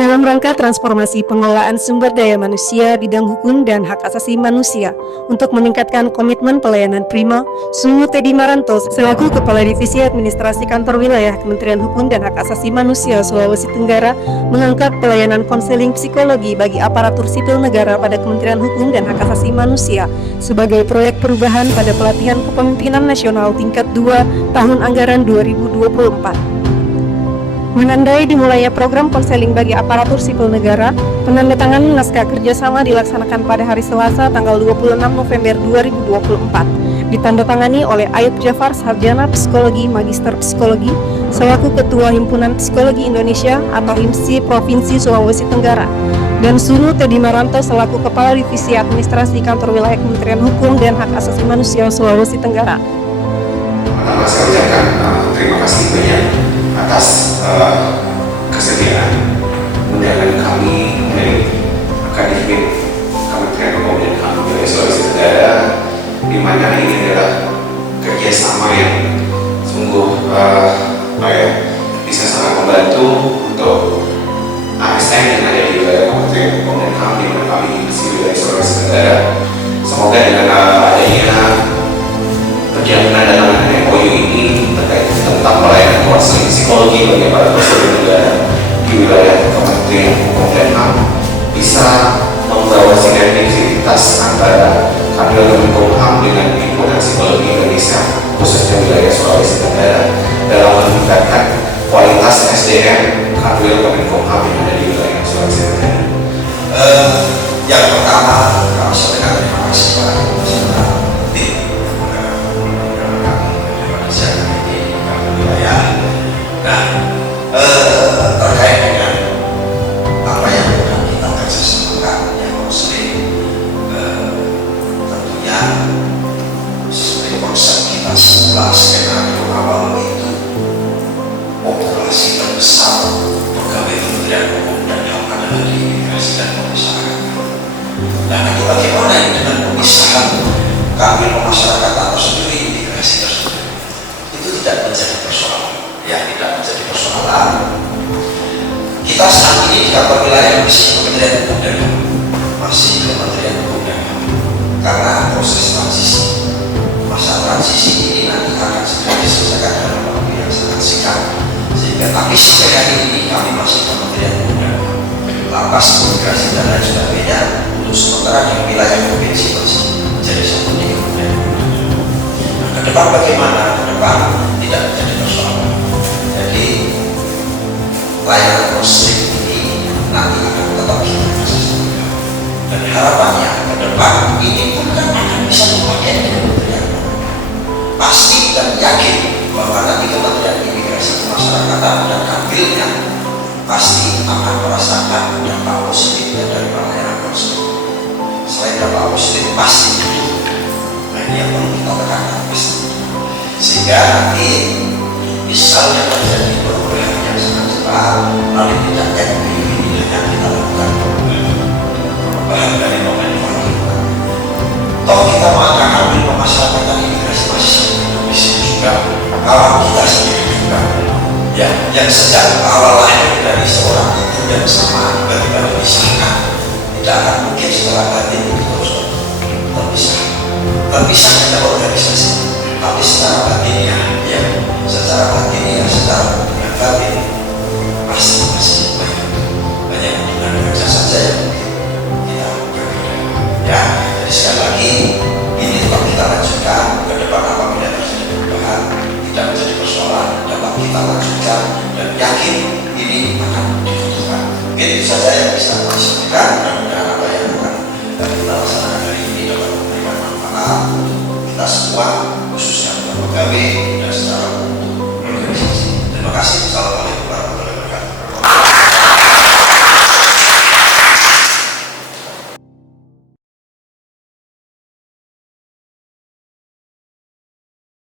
Dalam rangka transformasi pengelolaan sumber daya manusia, bidang hukum dan hak asasi manusia untuk meningkatkan komitmen pelayanan prima, Sunu Teddy Maranto selaku Kepala Divisi Administrasi Kantor Wilayah Kementerian Hukum dan Hak Asasi Manusia Sulawesi Tenggara mengangkat pelayanan konseling psikologi bagi aparatur sipil negara pada Kementerian Hukum dan Hak Asasi Manusia sebagai proyek perubahan pada pelatihan kepemimpinan nasional tingkat 2 tahun anggaran 2024. Menandai dimulainya program konseling bagi aparatur sipil negara, penandatanganan naskah kerjasama dilaksanakan pada hari Selasa tanggal 26 November 2024. Ditandatangani oleh Ayub Jafar, Sarjana Psikologi, Magister Psikologi, selaku Ketua Himpunan Psikologi Indonesia atau HIMSI Provinsi Sulawesi Tenggara, dan Sunu Teddy Maranto selaku Kepala Divisi Administrasi Kantor Wilayah Kementerian Hukum dan Hak Asasi Manusia Sulawesi Tenggara. Pertama saya ucapkan terima kasih banyak atas kesediaan undangan kami dari Akademik Kementerian Hukum dan HAM Wilayah Sulawesi Tenggara, di mana ini adalah kerjasama yang sungguh bisa sangat membantu untuk ASN yang ada di wilayah Kementerian Hukum dan HAM, di mana kami di wilayah Sulawesi Tenggara. Semoga dengan adanya perjalanan dalam MOU ini terkait tentang pelayanan konseling psikologi bagi para sipil negara di wilayah Kementerian Hukum dan HAM bisa membawa sinergisitas antara Kanwil Kemenkumham dengan Himpunan Psikologi Indonesia khususnya wilayah Sulawesi Tenggara dalam meningkatkan kualitas SDM Kanwil Kemenkumham yang ada di wilayah Sulawesi Tenggara. Yang pertama kami sampaikan terima kasih kepada terkait dengan apa yang sudah kita kerjasamakan yang konseling, tentunya sesuai konsep kita setelah skenario awal itu populasi terbesar pegawai Kementerian Hukum dan HAM adalah di imigrasi dan pemasyarakatan. Nah, itu bagaimana dengan pemisahan Kanwil pemasyarakatan tersendiri, imigrasi tersebut itu tidak menjadi persoalan. Ya, tidak menjadi persoalan. Kita saat ini di kantor wilayah masih Kementerian Hukum dan HAM, masih Kementerian Hukum dan HAM, karena proses transisi, masa transisi ini nanti akan segera diselesaikan dalam waktu yang sangat singkat. Sehingga tapi sampai hari ini kami masih Kementerian Hukum dan HAM, lapas, imigrasi dan lain sebagainya untuk sementara di wilayah provinsi masih menjadi satu di Kementerian Hukum dan HAM. Nah, ke depan bagaimana? Ke depan tidak menjadi persoalan. Jadi layanan konseling ini nanti akan tetap kita kerjasamakan, dan harapannya ke depan ini pun kan akan bisa dipakai di Kementerian. Pasti dan yakin bahwa nanti Kementerian Imigrasi Pemasyarakatan dan Kanwilnya pasti akan merasakan dampak positifnya dari pelayanan konseling. Selain dampak positif pasti itu, nah ini yang perlu kita tekankan pasti, sehingga nanti misalnya terjadi perubahan yang sangat cepat, lalu tidak yang kita lakukan perubahan dari nomenklatur kita. Toh kita mengangkat Kanwil pemasyarakatan imigrasi masih Indonesia juga, kawan kita sendiri juga, ya, yang sejak awal lahir dari seorang ibu yang sama ketika dipisahkan, tidak akan mungkin setelah batin itu terus terpisah dari organisasi, tapi secara batinnya, ya, secara batinnya, secara hubungan batin pasti masih banyak hubungan kerja saja yang kita berbeda. Ya, jadi sekali lagi ini tetap kita lanjutkan ke depan apabila terjadi perubahan tidak menjadi persoalan, dapat kita lanjutkan dan yakin ini akan dibutuhkan. Mungkin itu saja yang bisa kami sampaikan. Mudah-mudahan apa yang akan kita laksanakan hari ini dapat memberikan manfaat untuk kita semua, khususnya untuk pegawai